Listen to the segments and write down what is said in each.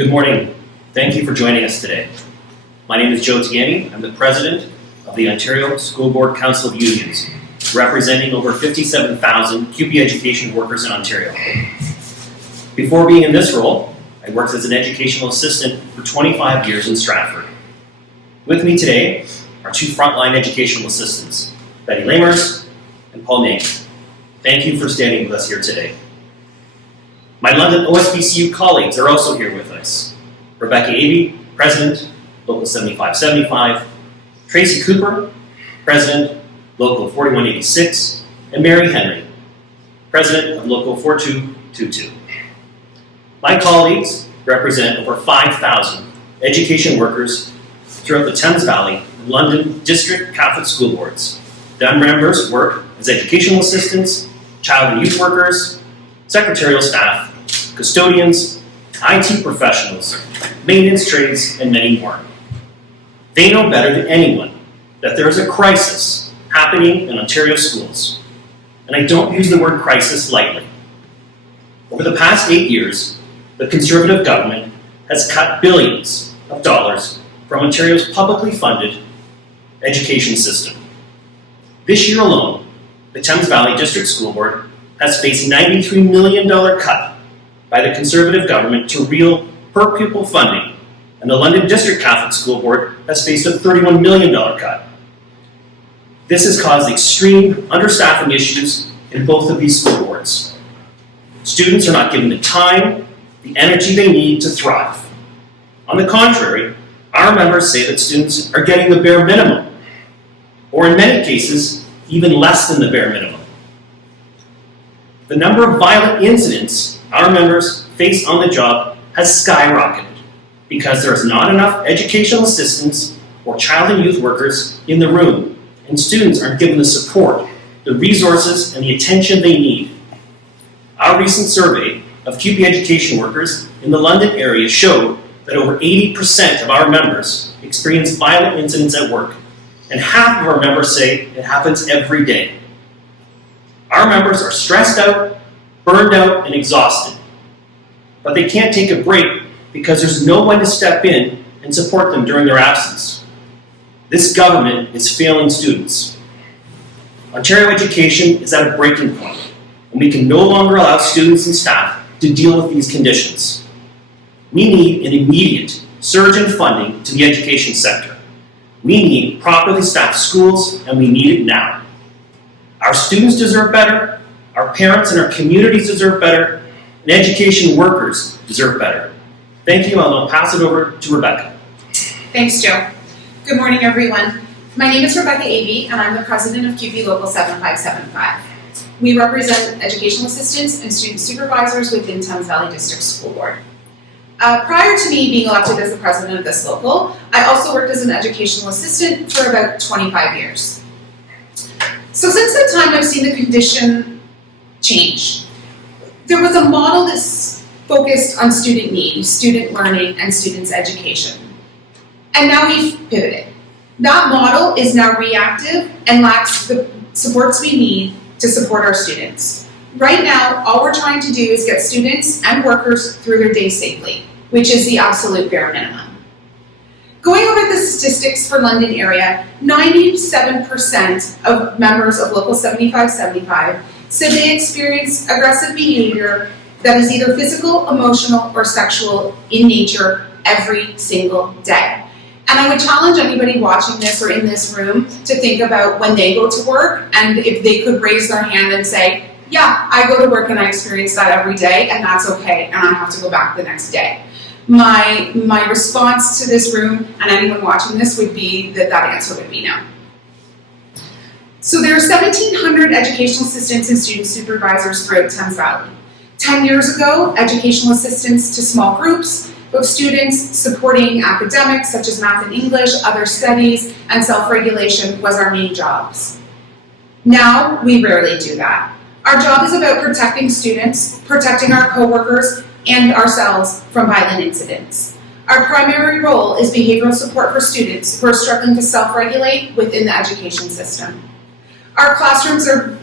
Good morning. Thank you for joining us today. My name is Joe Tiani. I'm the President of the Ontario School Board Council of Unions, representing over 57,000 CUPE education workers in Ontario. Before being in this role, I worked as an educational assistant for 25 years in Stratford. With me today are two frontline educational assistants, Betty Lamers and Paul Nagin. Thank you for standing with us here today. My London OSBCU colleagues are also here with us. Rebecca Avey, President, Local 7575, Tracy Cooper, President, Local 4186, and Mary Henry, President of Local 4222. My colleagues represent over 5,000 education workers throughout the Thames Valley and London District Catholic School Boards. Their members work as educational assistants, child and youth workers, secretarial staff, custodians, IT professionals, maintenance trades, and many more. They know better than anyone that there is a crisis happening in Ontario schools. And I don't use the word crisis lightly. Over the past 8 years, the Conservative government has cut billions of dollars from Ontario's publicly funded education system. This year alone, the Thames Valley District School Board has faced $93 million cut by the Conservative government to real per-pupil funding, and the London District Catholic School Board has faced a $31 million cut. This has caused extreme understaffing issues in both of these school boards. Students are not given the time, the energy they need to thrive. On the contrary, our members say that students are getting the bare minimum, or in many cases, even less than the bare minimum. The number of violent incidents our members face on the job has skyrocketed because there is not enough educational assistants or child and youth workers in the room, and students aren't given the support, the resources, and the attention they need. Our recent survey of CUPE education workers in the London area showed that over 80% of our members experience violent incidents at work, and half of our members say it happens every day. Our members are stressed out, burned out, and exhausted, but they can't take a break because there's no one to step in and support them during their absence. This government is failing students. Ontario education is at a breaking point, and we can no longer allow students and staff to deal with these conditions. We need an immediate surge in funding to the education sector. We need properly staffed schools, and we need it now. Our students deserve better, our parents and our communities deserve better, and education workers deserve better. Thank you, and I'll pass it over to Rebecca. Thanks, Joe. Good morning, everyone. My name is Rebecca Avey, and I'm the President of CUPE Local 7575. We represent educational assistants and student supervisors within Thames Valley District School Board. Prior to me being elected as the president of this local, I also worked as an educational assistant for about 25 years. So since that time, I've seen the condition change. There was a model that's focused on student need, student learning, and students' education. And now we've pivoted. That model is now reactive and lacks the supports we need to support our students. Right now, all we're trying to do is get students and workers through their day safely, which is the absolute bare minimum. Going over the statistics for London area, 97% of members of Local 7575 said they experience aggressive behavior that is either physical, emotional, or sexual in nature every single day. And I would challenge anybody watching this or in this room to think about when they go to work and if they could raise their hand and say, yeah, I go to work and I experience that every day, and that's okay, and I have to go back the next day. My response to this room and anyone watching this would be that answer would be no. So there are 1,700 educational assistants and student supervisors throughout Thames Valley. 10 years ago, educational assistants to small groups of students supporting academics such as math and English, other studies, and self-regulation was our main jobs. Now, we rarely do that. Our job is about protecting students, protecting our coworkers, and ourselves from violent incidents. Our primary role is behavioral support for students who are struggling to self-regulate within the education system. Our classrooms are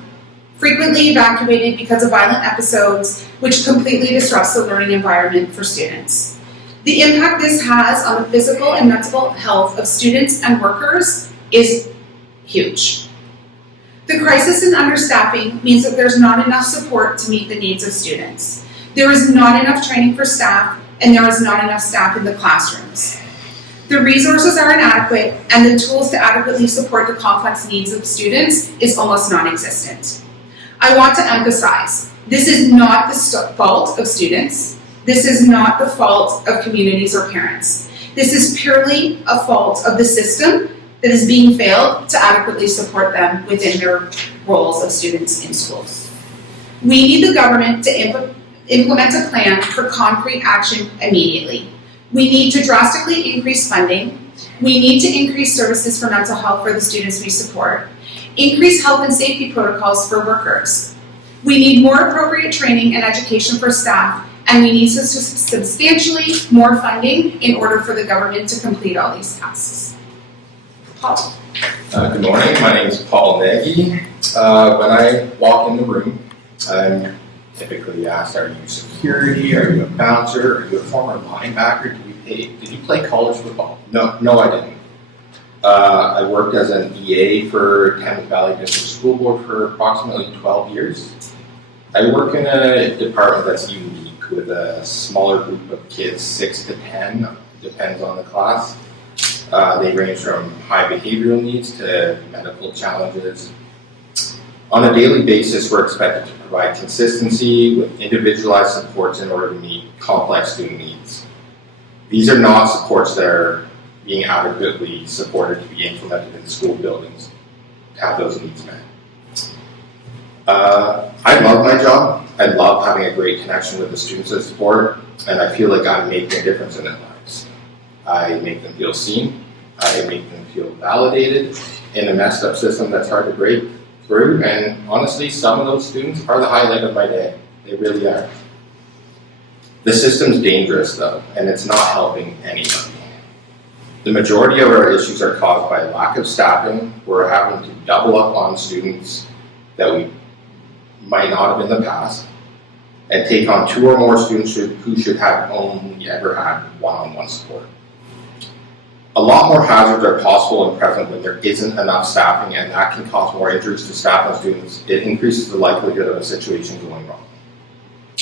frequently evacuated because of violent episodes, which completely disrupts the learning environment for students. The impact this has on the physical and mental health of students and workers is huge. The crisis in understaffing means that there's not enough support to meet the needs of students. There is not enough training for staff, and there is not enough staff in the classrooms. The resources are inadequate, and the tools to adequately support the complex needs of students is almost non-existent. I want to emphasize, this is not the fault of students. This is not the fault of communities or parents. This is purely a fault of the system that is being failed to adequately support them within their roles of students in schools. We need the government to implement a plan for concrete action immediately. We need to drastically increase funding. We need to increase services for mental health for the students we support. Increase health and safety protocols for workers. We need more appropriate training and education for staff, and we need substantially more funding in order for the government to complete all these tasks. Paul. Good morning, my name is Paul Nagy. When I walk in the room, I'm typically asked, are you security, are you a bouncer, are you a former linebacker, did you play college football? No, I didn't. I worked as an EA for Thames Valley District School Board for approximately 12 years. I work in a department that's unique with a smaller group of kids, 6 to 10, depends on the class. They range from high behavioral needs to medical challenges. On a daily basis, we're expected to provide consistency with individualized supports in order to meet complex student needs. These are not supports that are being adequately supported to be implemented in school buildings to have those needs met. I love my job. I love having a great connection with the students I support, and I feel like I'm making a difference in their lives. I make them feel seen. I make them feel validated in a messed up system that's hard to break through, and honestly, some of those students are the highlight of my day. They really are. The system's dangerous though, and it's not helping anybody. The majority of our issues are caused by lack of staffing. We're having to double up on students that we might not have in the past, and take on 2 or more students who should have only ever had one-on-one support. A lot more hazards are possible and present when there isn't enough staffing, and that can cause more injuries to staff and students. It increases the likelihood of a situation going wrong.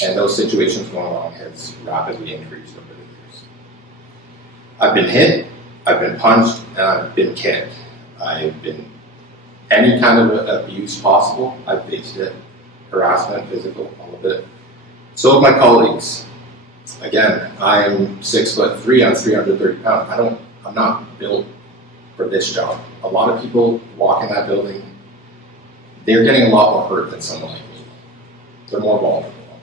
And those situations going wrong has rapidly increased over the years. I've been hit, I've been punched, and I've been kicked. I've been any kind of abuse possible. I've faced it. Harassment, physical, all of it. So have my colleagues. Again, I'm 6'3", I'm 330 pounds. I'm not built for this job. A lot of people walk in that building, they're getting a lot more hurt than someone like me. They're more vulnerable.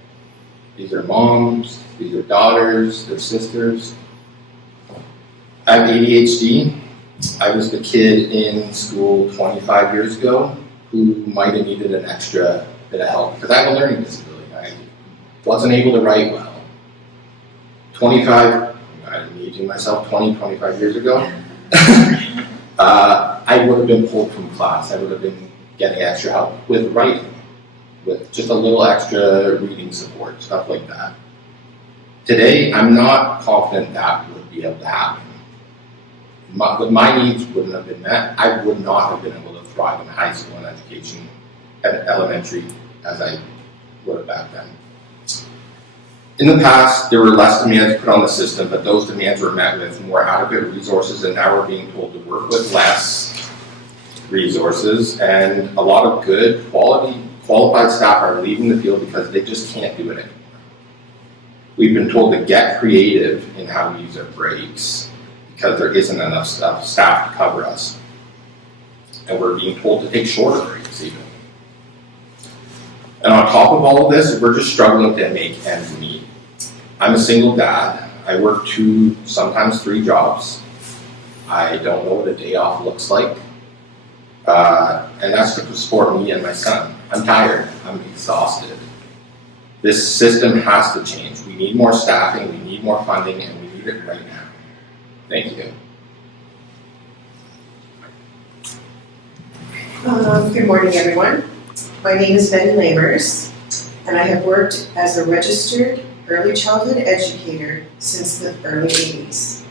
These are moms, these are daughters, they're sisters. I have ADHD. I was the kid in school 25 years ago who might have needed an extra bit of help because I have a learning disability. I wasn't able to write well. 25, I'm aging myself, 25 years ago, I would have been pulled from class. I would have been getting extra help with writing, with just a little extra reading support, stuff like that. Today, I'm not confident that would be able to happen. My needs wouldn't have been met. I would not have been able to thrive in high school and education and elementary as I would have back then. In the past, there were less demands put on the system, but those demands were met with more adequate resources, and now we're being told to work with less resources, and a lot of good, qualified staff are leaving the field because they just can't do it anymore. We've been told to get creative in how we use our breaks because there isn't enough staff to cover us, and we're being told to take shorter breaks even. And on top of all of this, we're just struggling to make ends meet. I'm a single dad. I work 2, sometimes 3 jobs. I don't know what a day off looks like. And that's to support me and my son. I'm tired. I'm exhausted. This system has to change. We need more staffing, we need more funding, and we need it right now. Thank you. Good morning, everyone. My name is Betty Lamers, and I have worked as a registered early childhood educator since the early 80s.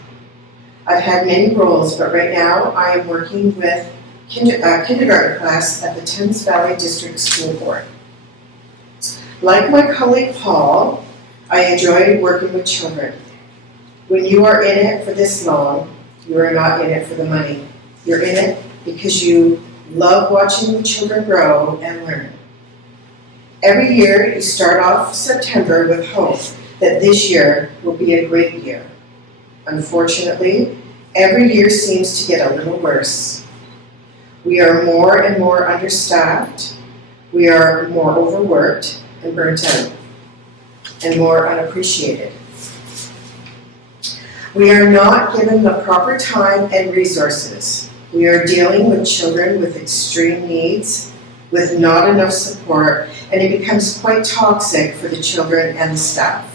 I've had many roles, but right now I am working with a kindergarten class at the Thames Valley District School Board. Like my colleague Paul, I enjoy working with children. When you are in it for this long, you are not in it for the money. You're in it because you love watching the children grow and learn. Every year you start off September with hope that this year will be a great year. Unfortunately, every year seems to get a little worse. We are more and more understaffed, we are more overworked and burnt out, and more unappreciated. We are not given the proper time and resources. We are dealing with children with extreme needs, with not enough support, and it becomes quite toxic for the children and the staff.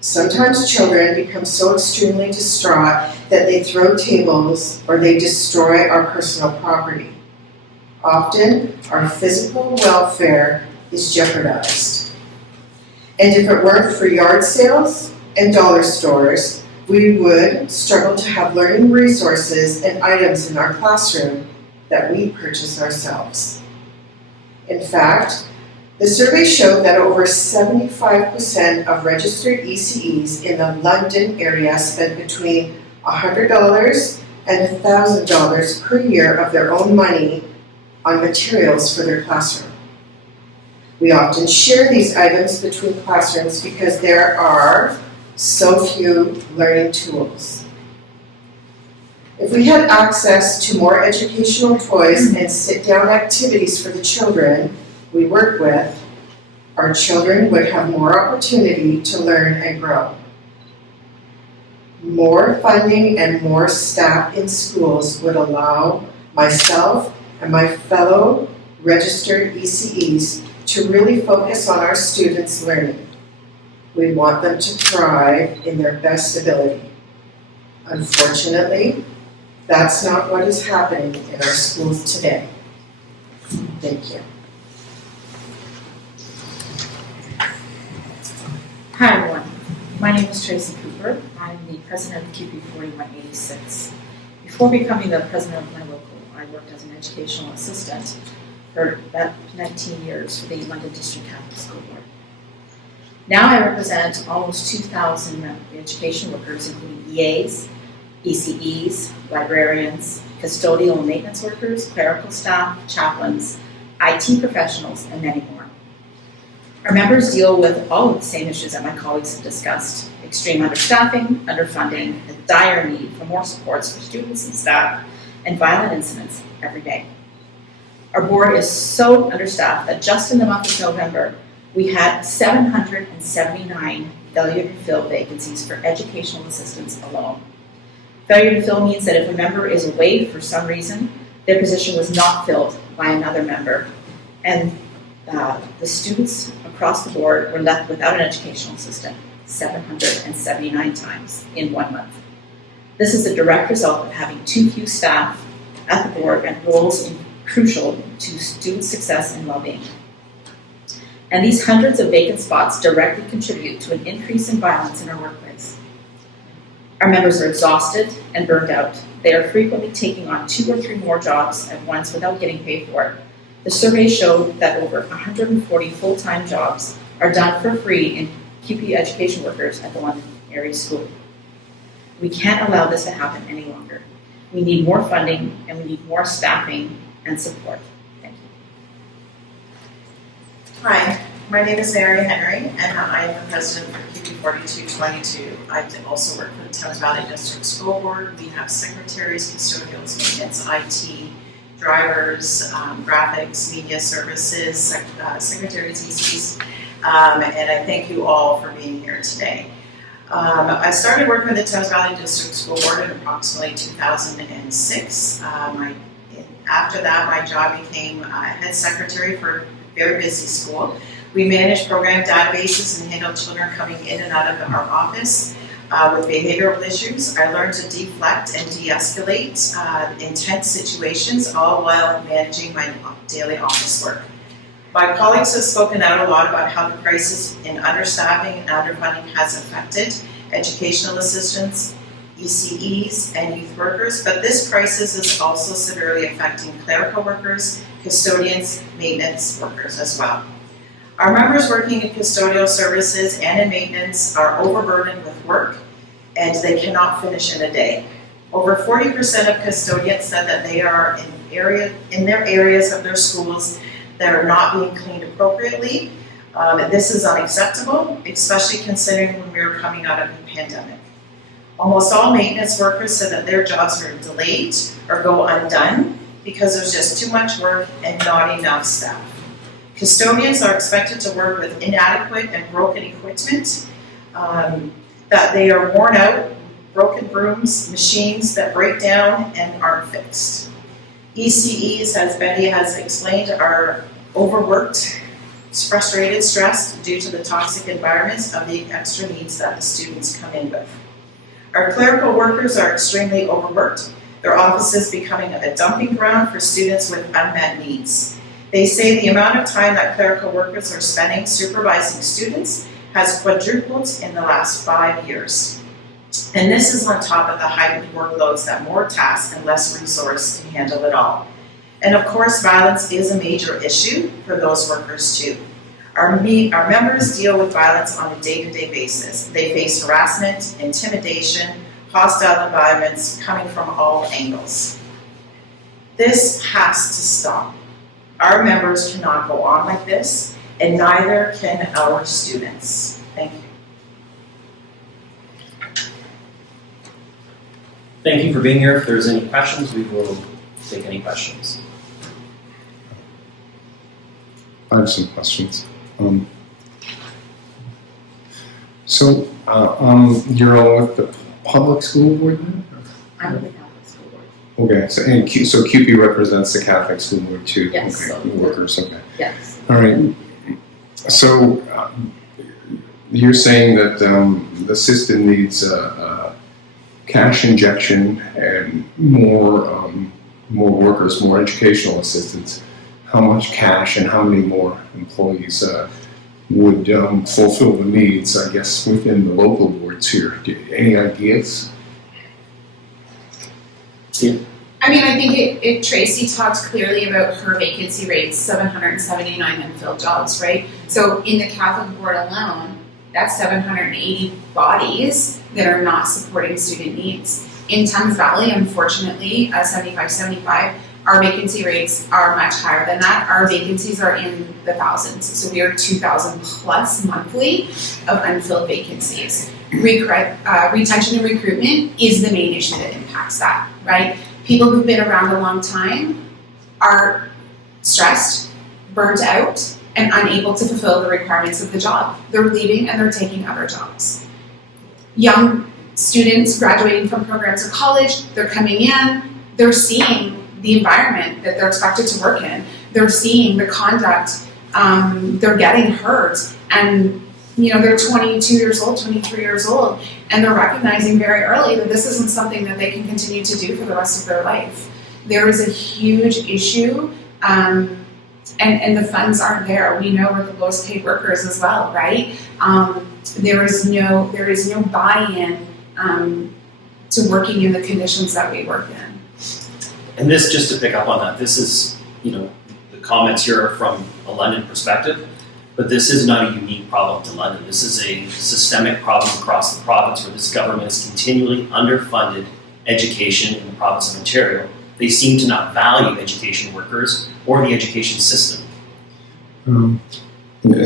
Sometimes children become so extremely distraught that they throw tables or they destroy our personal property. Often, our physical welfare is jeopardized. And if it weren't for yard sales and dollar stores, we would struggle to have learning resources and items in our classroom that we purchase ourselves. In fact, the survey showed that over 75% of registered ECEs in the London area spent between $100 and $1,000 per year of their own money on materials for their classroom. We often share these items between classrooms because there are so few learning tools. If we had access to more educational toys and sit-down activities for the children we work with, our children would have more opportunity to learn and grow. More funding and more staff in schools would allow myself and my fellow registered ECEs to really focus on our students' learning. We want them to thrive in their best ability. Unfortunately, that's not what is happening in our schools today. Thank you. Hi everyone, my name is Tracy Cooper. I'm the president of CUPE 4186. Before becoming the president of my local, I worked as an educational assistant for about 19 years for the London District Catholic School Board. Now I represent almost 2,000 education workers, including EAs, ECEs, librarians, custodial and maintenance workers, clerical staff, chaplains, IT professionals, and many more. Our members deal with all of the same issues that my colleagues have discussed: extreme understaffing, underfunding, a dire need for more supports for students and staff, and violent incidents every day. Our board is so understaffed that just in the month of November, we had 779 failure to fill vacancies for educational assistants alone. Failure to fill means that if a member is away for some reason, their position was not filled by another member, and the students across the board were left without an educational assistant 779 times in 1 month. This is a direct result of having too few staff at the board and roles crucial to student success and well-being. And these hundreds of vacant spots directly contribute to an increase in violence in our workplace. Our members are exhausted and burned out. They are frequently taking on 2 or 3 more jobs at once without getting paid for it. The survey showed that over 140 full-time jobs are done for free in CUPE education workers at the London area school. We can't allow this to happen any longer. We need more funding and we need more staffing and support. Thank you. Hi, my name is Mary Henry, and I am the president for CUPE 4222. I also work for the Thames Valley District School Board. We have secretaries, custodials, maintenance, IT, drivers, graphics, media services, secretaries, ECs, and I thank you all for being here today. I started working with the Thames Valley District School Board in approximately 2006. After that, my job became head secretary for a very busy school. We managed program databases and handled children coming in and out of our office with behavioral issues. I learned to deflect and de-escalate intense situations, all while managing my daily office work. My colleagues have spoken out a lot about how the crisis in understaffing and underfunding has affected educational assistants, ECEs, and youth workers, but this crisis is also severely affecting clerical workers, custodians, maintenance workers as well. Our members working in custodial services and in maintenance are overburdened with work, and they cannot finish in a day. Over 40% of custodians said that they are in their areas of their schools that are not being cleaned appropriately. This is unacceptable, especially considering when we are coming out of the pandemic. Almost all maintenance workers said that their jobs are delayed or go undone because there's just too much work and not enough staff. Custodians are expected to work with inadequate and broken equipment, that they are worn out, broken brooms, machines that break down and aren't fixed. ECEs, as Betty has explained, are overworked, frustrated, stressed due to the toxic environments of the extra needs that the students come in with. Our clerical workers are extremely overworked, their offices becoming a dumping ground for students with unmet needs. They say the amount of time that clerical workers are spending supervising students has quadrupled in the last 5 years. And this is on top of the heightened workloads that more tasks and less resource can handle it all. And of course, violence is a major issue for those workers too. Our members deal with violence on a day-to-day basis. They face harassment, intimidation, hostile environments coming from all angles. This has to stop. Our members cannot go on like this, and neither can our students. Thank you. Thank you for being here. If there's any questions, we will take any questions. I have some questions. You're all with the public school board then? I'm with the Catholic School Board. Okay, so CUPE represents the Catholic school board too? Yes. Okay, the workers, okay. Yes. All right. So you're saying that the system needs a cash injection and more workers, more educational assistants. How much cash and how many more employees would fulfill the needs, I guess, within the local boards here? Any ideas? I mean, I think Tracy talked clearly about her vacancy rates, 779 unfilled jobs, right? So in the Catholic board alone, that's 780 bodies that are not supporting student needs. In Thames Valley, unfortunately, 75, our vacancy rates are much higher than that. Our vacancies are in the thousands. So we are 2,000 plus monthly of unfilled vacancies. Retention and recruitment is the main issue that impacts that, right? People who've been around a long time are stressed, burnt out, and unable to fulfill the requirements of the job. They're leaving and they're taking other jobs. Young students graduating from programs of college, they're coming in, they're seeing the environment that they're expected to work in. They're seeing the conduct, they're getting hurt, and they're 22 years old, 23 years old, and they're recognizing very early that this isn't something that they can continue to do for the rest of their life. There is a huge issue, and the funds aren't there. We know we're the lowest paid workers as well, right? There is no buy-in to working in the conditions that we work in. And this, just to pick up on that, this is, the comments here are from a London perspective, but this is not a unique problem to London. This is a systemic problem across the province where this government has continually underfunded education in the province of Ontario. They seem to not value education workers or the education system.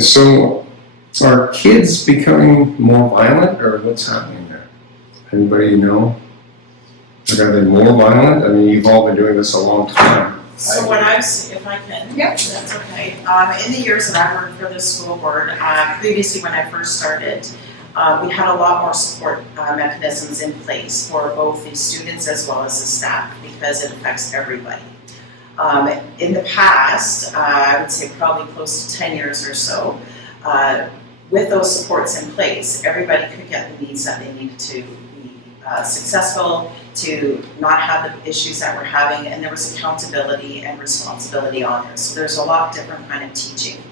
So are kids becoming more violent, or what's happening there? Anybody know? Are they more violent? I mean, you've all been doing this a long time. So what I've seen, if I can, Yep. that's okay. In the years that I worked for the school board, previously when I first started, we had a lot more support mechanisms in place for both the students as well as the staff because it affects everybody. In the past, I would say probably close to 10 years or so, with those supports in place, everybody could get the needs that they needed to be successful, to not have the issues that we're having, and there was accountability and responsibility on there. So there's a lot of different kind of teaching.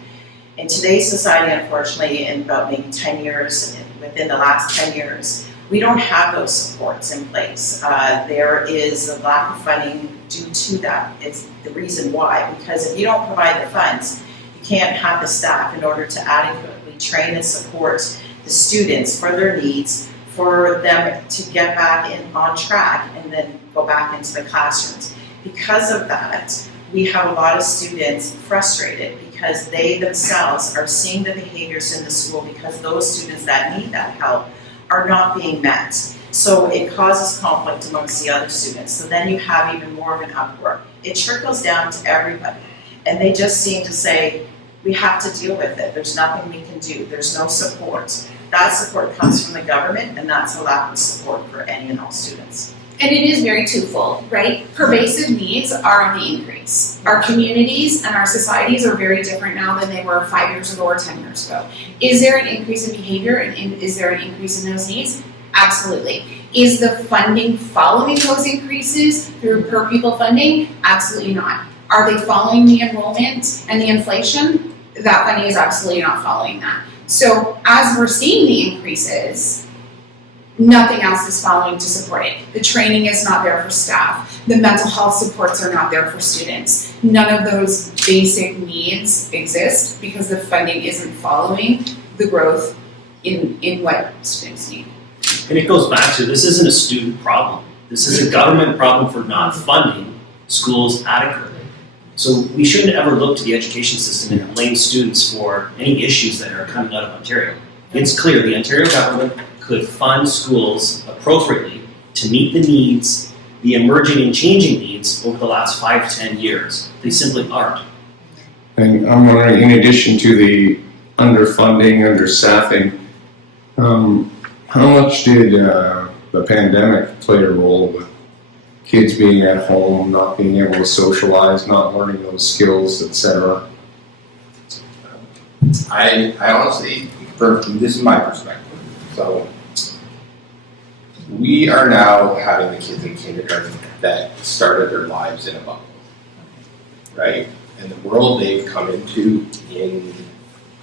In today's society, unfortunately, in about maybe 10 years, within the last 10 years, we don't have those supports in place. There is a lack of funding due to that. It's the reason why, because if you don't provide the funds, you can't have the staff in order to adequately train and support the students for their needs, for them to get back on track and then go back into the classrooms. Because of that, we have a lot of students frustrated because they themselves are seeing the behaviors in the school because those students that need that help are not being met. So it causes conflict amongst the other students. So then you have even more of an uproar. It trickles down to everybody. And they just seem to say, we have to deal with it. There's nothing we can do. There's no support. That support comes from the government, and that's a lack of support for any and all students. And it is very twofold, right? Pervasive needs are on the increase. Our communities and our societies are very different now than they were 5 years ago or 10 years ago. Is there an increase in behavior and is there an increase in those needs? Absolutely. Is the funding following those increases through per pupil funding? Absolutely not. Are they following the enrollment and the inflation? That funding is absolutely not following that. So as we're seeing the increases, nothing else is following to support it. The training is not there for staff. The mental health supports are not there for students. None of those basic needs exist because the funding isn't following the growth in what students need. And it goes back to, this isn't a student problem. This is a government problem for not funding schools adequately. So we shouldn't ever look to the education system and blame students for any issues that are coming out of Ontario. It's clear the Ontario government could fund schools appropriately to meet the needs, the emerging and changing needs over the last 5 to 10 years. They simply aren't. And I'm wondering, in addition to the underfunding, understaffing, how much did the pandemic play a role with kids being at home, not being able to socialize, not learning those skills, etc.? I honestly, this is my perspective. So we are now having the kids in kindergarten that started their lives in a bubble, right? And the world they've come into in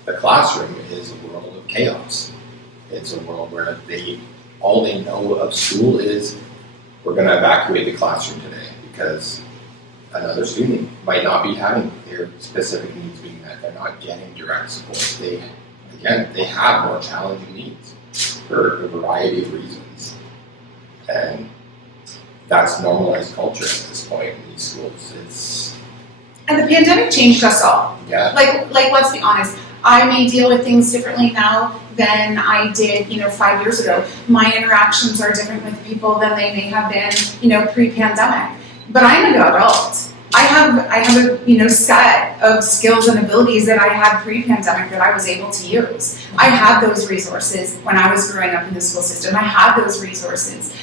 the classroom is a world of chaos. It's a world where all they know of school is we're going to evacuate the classroom today because another student might not be having their specific needs being met. They're not getting direct support. They have more challenging needs for a variety of reasons. And that's normalized culture at this point in these schools. And the pandemic changed us all. Yeah. Like let's be honest. I may deal with things differently now than I did, 5 years ago. My interactions are different with people than they may have been, pre-pandemic. But I'm an adult. I have a set of skills and abilities that I had pre-pandemic that I was able to use. I had those resources when I was growing up in the school system. I had those resources.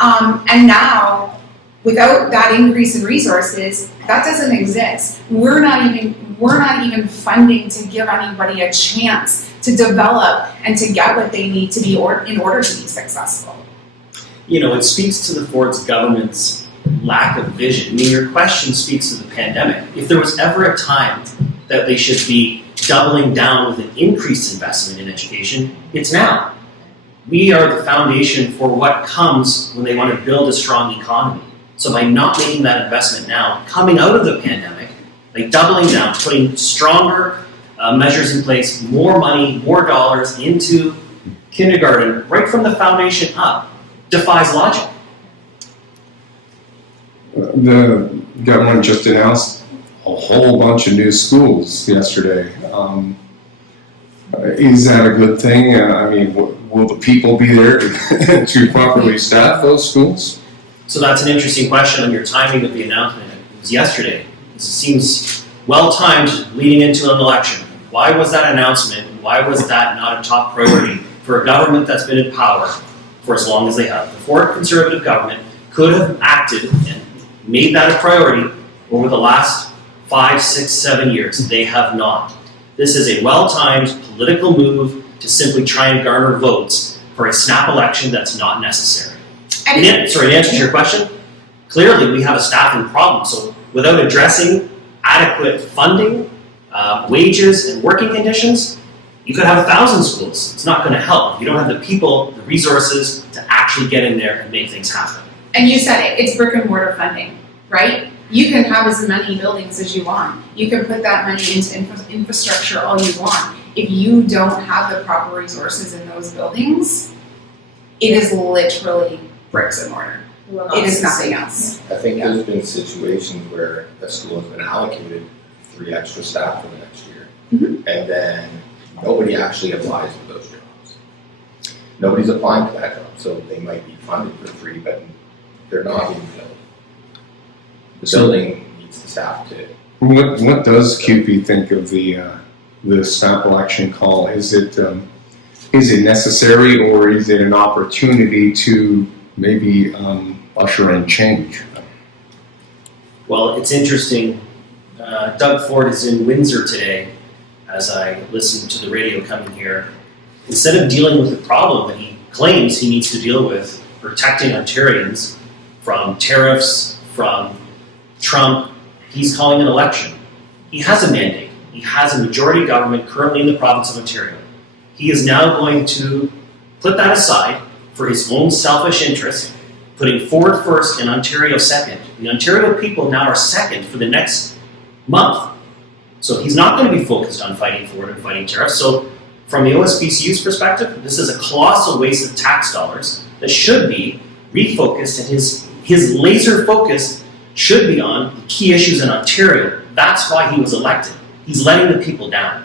And now, without that increase in resources, that doesn't exist. We're not even funding to give anybody a chance to develop and to get what they need to be in order to be successful. It speaks to the Ford's government's lack of vision. I mean, your question speaks to the pandemic. If there was ever a time that they should be doubling down with an increased investment in education, it's now. We are the foundation for what comes when they want to build a strong economy. So by not making that investment now, coming out of the pandemic, like doubling down, putting stronger measures in place, more money, more dollars into kindergarten, right from the foundation up, defies logic. The government just announced a whole bunch of new schools yesterday. Is that a good thing? Will the people be there to properly staff those schools? So that's an interesting question on your timing of the announcement. It was yesterday. It seems well-timed leading into an election. Why was that announcement? Why was that not a top priority for a government that's been in power for as long as they have? The Ford Conservative government could have acted and made that a priority over the last 5, 6, 7 years. They have not. This is a well-timed political move to simply try and garner votes for a snap election that's not necessary. And In answer to your question, clearly we have a staffing problem. So without addressing adequate funding, wages, and working conditions, you could have 1,000 schools. It's not going to help. You don't have the people, the resources to actually get in there and make things happen. And you said it, it's brick and mortar funding, right? You can have as many buildings as you want. You can put that money into infrastructure all you want. If you don't have the proper resources in those buildings, it is literally bricks and mortar. It is nothing else. I think there's been situations where a school has been allocated 3 extra staff for the next year, and then nobody actually applies for those jobs. Nobody's applying for that job, so they might be funded for free, but they're not being filled. The building needs the staff to. What does CUPE think of the sample action call? Is it necessary, or is it an opportunity to maybe usher in change? Well, it's interesting. Doug Ford is in Windsor today as I listened to the radio coming here. Instead of dealing with the problem that he claims he needs to deal with, protecting Ontarians from tariffs, from Trump, he's calling an election. He has a mandate. He has a majority government currently in the province of Ontario. He is now going to put that aside for his own selfish interest, putting Ford first and Ontario second. The Ontario people now are second for the next month. So he's not going to be focused on fighting Ford and fighting tariffs. So from the OSBCU's perspective, this is a colossal waste of tax dollars that should be refocused, and his laser focus should be on the key issues in Ontario. That's why he was elected. He's letting the people down.